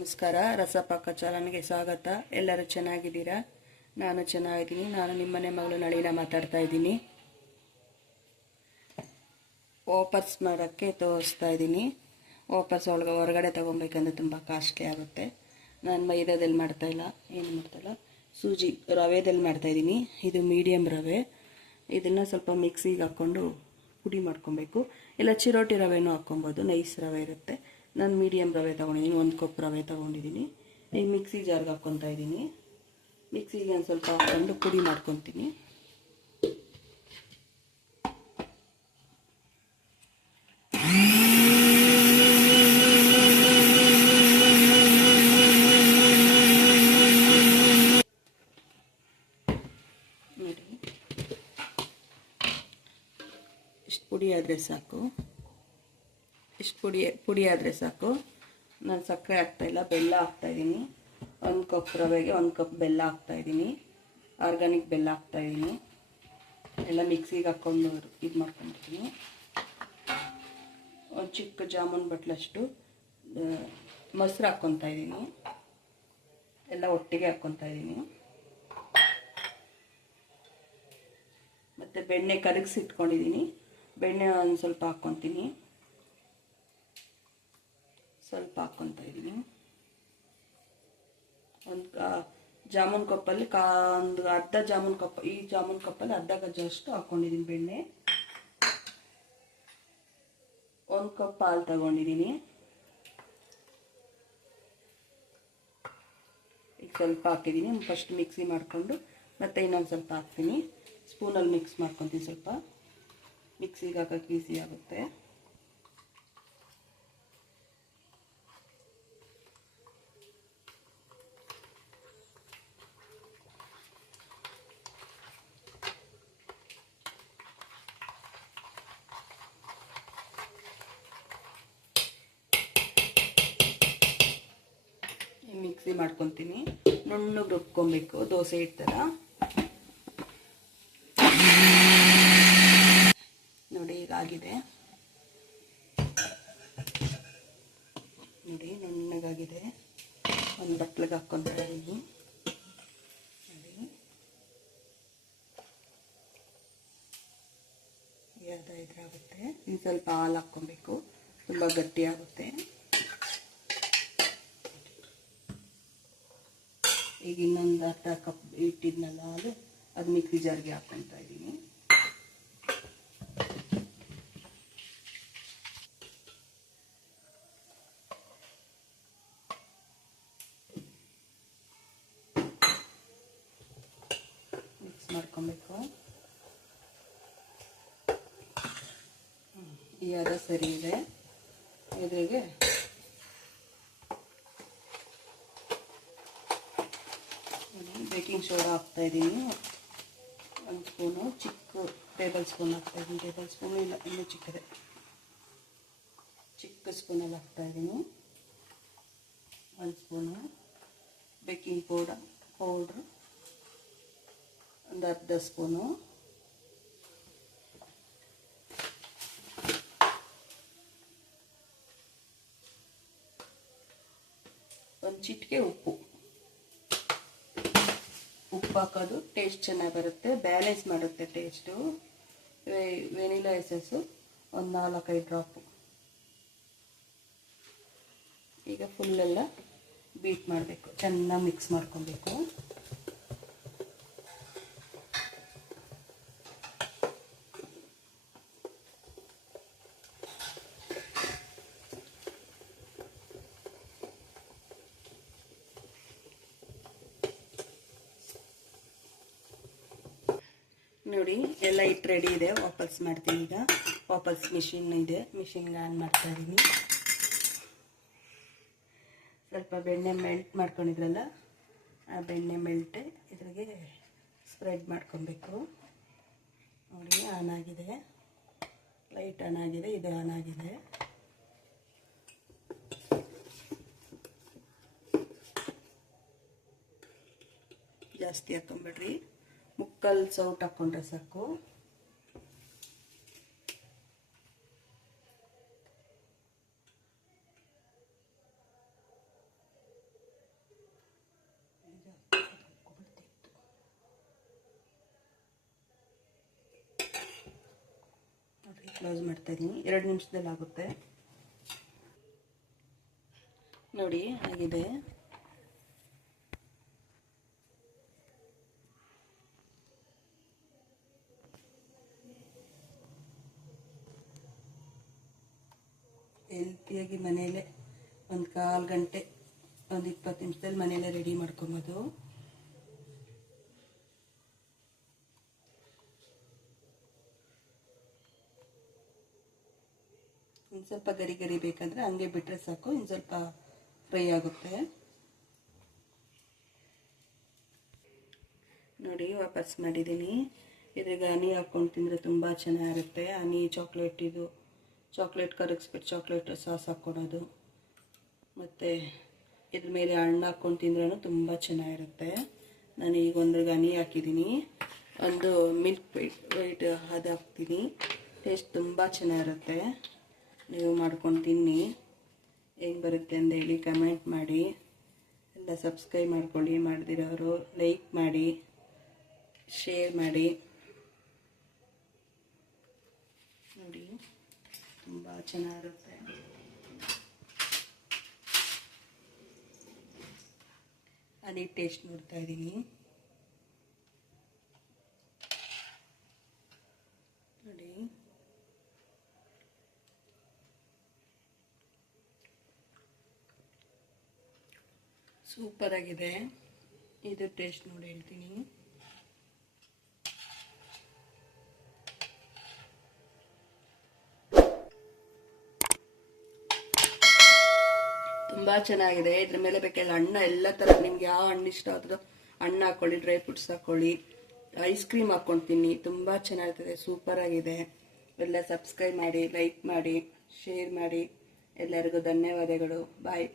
ನಮಸ್ಕಾರ. ರಸಪಾಕ ಚಾನಲ್ಗೆ ಸ್ವಾಗತ. ಎಲ್ಲರೂ ಚೆನ್ನಾಗಿದ್ದೀರಾ? ನಾನು ಚೆನ್ನಾಗಿದ್ದೀನಿ. ನಾನು ನಿಮ್ಮನೆ ಮಗಳು ನಳಿನ ಮಾತಾಡ್ತಾ ಇದ್ದೀನಿ. ವಾಪಸ್ ಮಾಡೋಕ್ಕೆ ತೋರಿಸ್ತಾ ಇದ್ದೀನಿ. ವಾಪಸ್ ಒಳಗೆ ಹೊರಗಡೆ ತೊಗೊಬೇಕಂದ್ರೆ ತುಂಬ ಕಾಸ್ಟ್ಲಿ ಆಗುತ್ತೆ. ನಾನು ಮೈದಾದಲ್ಲಿ ಮಾಡ್ತಾಯಿಲ್ಲ ಏನು ಮಾಡ್ತಾಯಿಲ್ಲ ಸೂಜಿ ರವೆದಲ್ಲಿ ಮಾಡ್ತಾಯಿದ್ದೀನಿ ಇದು ಮೀಡಿಯಮ್ ರವೆ. ಇದನ್ನು ಸ್ವಲ್ಪ ಮಿಕ್ಸಿಗೆ ಹಾಕ್ಕೊಂಡು ಪುಡಿ ಮಾಡ್ಕೊಬೇಕು. ಇಲ್ಲ ಚಿರೋಟಿ ರವೆನೂ ಹಾಕ್ಕೊಬೋದು. ನೈಸ್ ರವೆ ಇರುತ್ತೆ. ನಾನು ಮೀಡಿಯಮ್ ರವೆ ತೊಗೊಂಡಿದ್ದೀನಿ ಒಂದು ಕಪ್ ರವೆ ತೊಗೊಂಡಿದ್ದೀನಿ. ಈಗ ಮಿಕ್ಸಿ ಜಾರ್ಗೆ ಹಾಕ್ಕೊತಾ ಇದ್ದೀನಿ. ಮಿಕ್ಸಿಗೆ ಒಂದು ಸ್ವಲ್ಪ ಹಾಕ್ಕೊಂಡು ಪುಡಿ ಮಾಡ್ಕೊತೀನಿ. ಇಷ್ಟು ಪುಡಿ ಆದರೆ ಸಾಕು. ಇಷ್ಟು ಪುಡಿ ಪುಡಿ ಆದರೆ ಸಾಕು. ನಾನು ಸಕ್ಕರೆ ಹಾಕ್ತಾಯಿಲ್ಲ ಬೆಲ್ಲ ಹಾಕ್ತಾಯಿದ್ದೀನಿ ಒಂದು ಕಪ್ ರವೆಗೆ ಒಂದು ಕಪ್ ಬೆಲ್ಲ ಹಾಕ್ತಾಯಿದ್ದೀನಿ ಆರ್ಗ್ಯಾನಿಕ್ ಬೆಲ್ಲ ಹಾಕ್ತಾಯಿದ್ದೀನಿ ಎಲ್ಲ ಮಿಕ್ಸಿಗೆ ಹಾಕ್ಕೊಂಡು ಇದು ಮಾಡ್ಕೊಂಡಿದ್ದೀನಿ ಒಂದು ಚಿಕ್ಕ ಜಾಮೂನ್ ಬಟ್ಲಷ್ಟು ಮೊಸರು ಹಾಕ್ಕೊತಾ ಇದ್ದೀನಿ ಎಲ್ಲ ಒಟ್ಟಿಗೆ ಹಾಕ್ಕೊತಾ ಇದ್ದೀನಿ ಮತ್ತು ಬೆಣ್ಣೆ ಕರಗಿಸಿ ಇಟ್ಕೊಂಡಿದ್ದೀನಿ ಬೆಣ್ಣೆ ಒಂದು ಸ್ವಲ್ಪ ಹಾಕ್ಕೊತೀನಿ ಸ್ವಲ್ಪ ಹಾಕ್ಕೊತಾ ಇದ್ದೀನಿ. ಒಂದು ಜಾಮೂನ್ ಕಪ್ಪಲ್ಲಿ ಕಾ, ಒಂದು ಅರ್ಧ ಜಾಮೂನ್ ಕಪ್ ಈ ಜಾಮೂನ್ ಕಪ್ಪಲ್ಲಿ ಅರ್ಧ ಗಜ್ಜಷ್ಟು ಹಾಕ್ಕೊಂಡಿದ್ದೀನಿ ಬೆಣ್ಣೆ. ಒಂದು ಕಪ್ ಹಾಲು ತಗೊಂಡಿದ್ದೀನಿ. ಈಗ ಸ್ವಲ್ಪ ಹಾಕಿದ್ದೀನಿ ಫಸ್ಟ್ ಮಿಕ್ಸಿ ಮಾಡಿಕೊಂಡು, ಮತ್ತೆ ಇನ್ನೊಂದು ಸ್ವಲ್ಪ ಹಾಕ್ತೀನಿ. ಸ್ಪೂನಲ್ಲಿ ಮಿಕ್ಸ್ ಮಾಡ್ಕೊತೀನಿ ಸ್ವಲ್ಪ. ಮಿಕ್ಸಿಗೆ ಹಾಕಕ್ಕೆ ಈಸಿ ಆಗುತ್ತೆ. ಮಿಕ್ಸಿ ಮಾಡ್ಕೊತೀನಿ. ನುಣ್ಣಗೆ ರುಬ್ಕೊಬೇಕು, ದೋಸೆ ಹಿಟ್ಟು ಥರ ನೋಡಿ ಈಗಾಗಿದೆ ನೋಡಿ, ನುಣ್ಣಗಾಗಿದೆ. ಒಂದು ಬಟ್ಲಿಗೆ ಹಾಕ್ಕೊಂತ ಇದ್ದೀನಿ ನೋಡಿ. ಇದಾಗುತ್ತೆ ಇನ್ನು ಸ್ವಲ್ಪ ಹಾಲು ಹಾಕ್ಕೊಬೇಕು. ತುಂಬ ಗಟ್ಟಿ ಈಗ ಇನ್ನೊಂದು ಅರ್ಧ ಕಪ್ ಇಟ್ಟಿದ್ನಲ್ಲ ಹಾಲು ಅದು ಮಿಕ್ಸಿ ಜಾರ್ಗೆ ಹಾಕ್ಕೊತಾ ಇದ್ದೀನಿ. ಮಿಕ್ಸ್ ಮಾಡ್ಕೊಬೇಕು. ಈ ಅದ ಸರಿ ಇದೆ. ಇದ್ರಿಗೆ ಬೇಕಿಂಗ್ ಸೋಡಾ ಹಾಕ್ತಾ ಇದ್ದೀನಿ. ಒಂದು ಸ್ಪೂನು ಚಿಕ್ಕ ಟೇಬಲ್ ಸ್ಪೂನ್ ಹಾಕ್ತಾ ಇದ್ದೀನಿ. ಟೇಬಲ್ ಸ್ಪೂನು ಇಲ್ಲ, ಇನ್ನೂ ಚಿಕ್ಕದೆ. ಚಿಕ್ಕ ಸ್ಪೂನಲ್ಲಿ ಹಾಕ್ತಾ ಇದ್ದೀನಿ. ಒಂದು ಸ್ಪೂನು ಬೇಕಿಂಗ್ ಪೌಡರ್ ಪೌಡ್ರು ಒಂದು ಅರ್ಧ ಸ್ಪೂನು ಒಂದು ಚಿಟಿಕೆ ಉಪ್ಪು ಉಪ್ಪು. ಹಾಕೋದು ಟೇಸ್ಟ್ ಚೆನ್ನಾಗಿ ಬರುತ್ತೆ ಬ್ಯಾಲೆನ್ಸ್ ಮಾಡುತ್ತೆ ಟೇಸ್ಟು ವೆನಿಲಾ ಎಸೆಸ್ಸು ಒಂದು ನಾಲ್ಕೈದು ಡ್ರಾಪು ಈಗ ಫುಲ್ಲೆಲ್ಲ ಬೀಟ್ ಮಾಡಬೇಕು, ಚೆನ್ನಾಗಿ ಮಿಕ್ಸ್ ಮಾಡ್ಕೊಬೇಕು. ನೋಡಿ, ಎಲ್ಲ ಇಟ್ಟು ರೆಡಿ ಇದೆ. ವಾಪಸ್ ಮಾಡ್ತೀನಿ ಈಗ. ವಾಪಸ್ ಮಿಷಿನ್ ಇದೆ. ಮಿಷಿನ್ಗೆ ಆನ್ ಮಾಡ್ತಾ ಇದ್ದೀನಿ. ಸ್ವಲ್ಪ ಬೆಣ್ಣೆ ಮೆಲ್ಟ್ ಮಾಡ್ಕೊಂಡಿದ್ರಲ್ಲ, ಆ ಬೆಣ್ಣೆ ಮೆಲ್ಟ್ ಇದ್ರಿಗೆ ಸ್ಪ್ರೆಡ್ ಮಾಡ್ಕೊಬೇಕು. ನೋಡಿ ಆನ್ ಆಗಿದೆ. ಲೈಟ್ ಆನ್ ಆಗಿದೆ, ಇದು ಆನ್ ಆಗಿದೆ. ಜಾಸ್ತಿ ಹಾಕೊಂಬಿಡ್ರಿ. ಮುಕ್ಕಲ್ ಸೌಟ್ ಹಾಕೊಂಡ್ರೆ ಸಾಕು. ಕ್ಲೋಸ್ ಮಾಡ್ತಾ ಇದ್ದೀನಿ ಎರಡು ನಿಮಿಷದಲ್ಲಿ ಆಗುತ್ತೆ. ನೋಡಿ ಆಗಿದೆ. ಹೆಲ್ತಿಯಾಗಿ ಮನೆಯಲ್ಲೇ ಒಂದು ಕಾಲು ಗಂಟೆ, ಒಂದು ಇಪ್ಪತ್ತು ನಿಮಿಷದಲ್ಲಿ ಮನೆಯಲ್ಲೇ ರೆಡಿ ಮಾಡ್ಕೊಬೋದು ಇನ್ನು ಸ್ವಲ್ಪ ಗರಿ ಗರಿ ಬೇಕಂದ್ರೆ ಹಂಗೆ ಬಿಟ್ಟರೆ ಸಾಕು ಇನ್ನು ಸ್ವಲ್ಪ ಫ್ರೈ ಆಗುತ್ತೆ. ನೋಡಿ, ವಾಪಸ್ ಮಾಡಿದ್ದೀನಿ. ಇದ್ರಿಗೆ ಹನಿ ಹಾಕ್ಕೊಂಡು ತಿಂದರೆ ತುಂಬ ಚೆನ್ನಾಗಿರುತ್ತೆ. ಹನಿ ಚಾಕ್ಲೇಟ್ ಇದು. ಚಾಕ್ಲೇಟ್ ಕರಗಿಸ್ಬಿಟ್ಟು ಚಾಕ್ಲೇಟ್ ಸಾಸ್ ಹಾಕ್ಕೊಳೋದು. ಮತ್ತು ಇದ್ರ ಮೇಲೆ ಹಣ್ಣು ಹಾಕ್ಕೊಂಡು ತಿಂದ್ರೂ ತುಂಬ ಚೆನ್ನಾಗಿರುತ್ತೆ. ನಾನು ಈಗ ಒಂದು ಹನಿ ಹಾಕಿದ್ದೀನಿ ಒಂದು ಮಿಲ್ಕ್ ವೈಟ್ ವೈಟ್ ಅದು ಹಾಕ್ತೀನಿ. ಟೇಸ್ಟ್ ತುಂಬ ಚೆನ್ನಾಗಿರುತ್ತೆ. ನೀವು ಮಾಡ್ಕೊಂಡು ತಿನ್ನಿ. ಹೆಂಗೆ ಬರುತ್ತೆ ಅಂತ ಹೇಳಿ ಕಮೆಂಟ್ ಮಾಡಿ. ಎಲ್ಲ ಸಬ್ಸ್ಕ್ರೈಬ್ ಮಾಡ್ಕೊಳ್ಳಿ. ಮಾಡ್ದಿರೋರು ಲೈಕ್ ಮಾಡಿ. ಶೇರ್ ಮಾಡಿ ನೋಡಿ ತುಂಬ ಚೆನ್ನಾಗಿರುತ್ತೆ. ಅದೇ ಟೇಸ್ಟ್ ನೋಡ್ತಾ ಇದ್ದೀನಿ ನೋಡಿ. ಸೂಪರಾಗಿದೆ ಇದು ಟೇಸ್ಟ್ ನೋಡಿ ಹೇಳ್ತೀನಿ. ತುಂಬ ಚೆನ್ನಾಗಿದೆ. ಇದ್ರ ಮೇಲೆ ಬೇಕಾದ್ರೆ ಅಣ್ಣ ಎಲ್ಲ ತರ, ನಿಮ್ಗೆ ಯಾವ ಹಣ್ಣು ಇಷ್ಟ ಆದ್ರೂ ಹಣ್ಣು ಹಾಕೊಳ್ಳಿ, ಡ್ರೈ ಫ್ರೂಟ್ಸ್ ಹಾಕೊಳ್ಳಿ. ಐಸ್ ಕ್ರೀಮ್ ಹಾಕೊಂಡು ತಿನ್ನಿ ತುಂಬ ಚೆನ್ನಾಗಿರ್ತದೆ ಸೂಪರ್ ಆಗಿದೆ. ಎಲ್ಲ ಸಬ್ಸ್ಕ್ರೈಬ್ ಮಾಡಿ, ಲೈಕ್ ಮಾಡಿ, ಶೇರ್ ಮಾಡಿ. ಎಲ್ಲರಿಗೂ ಧನ್ಯವಾದಗಳು. ಬಾಯ್.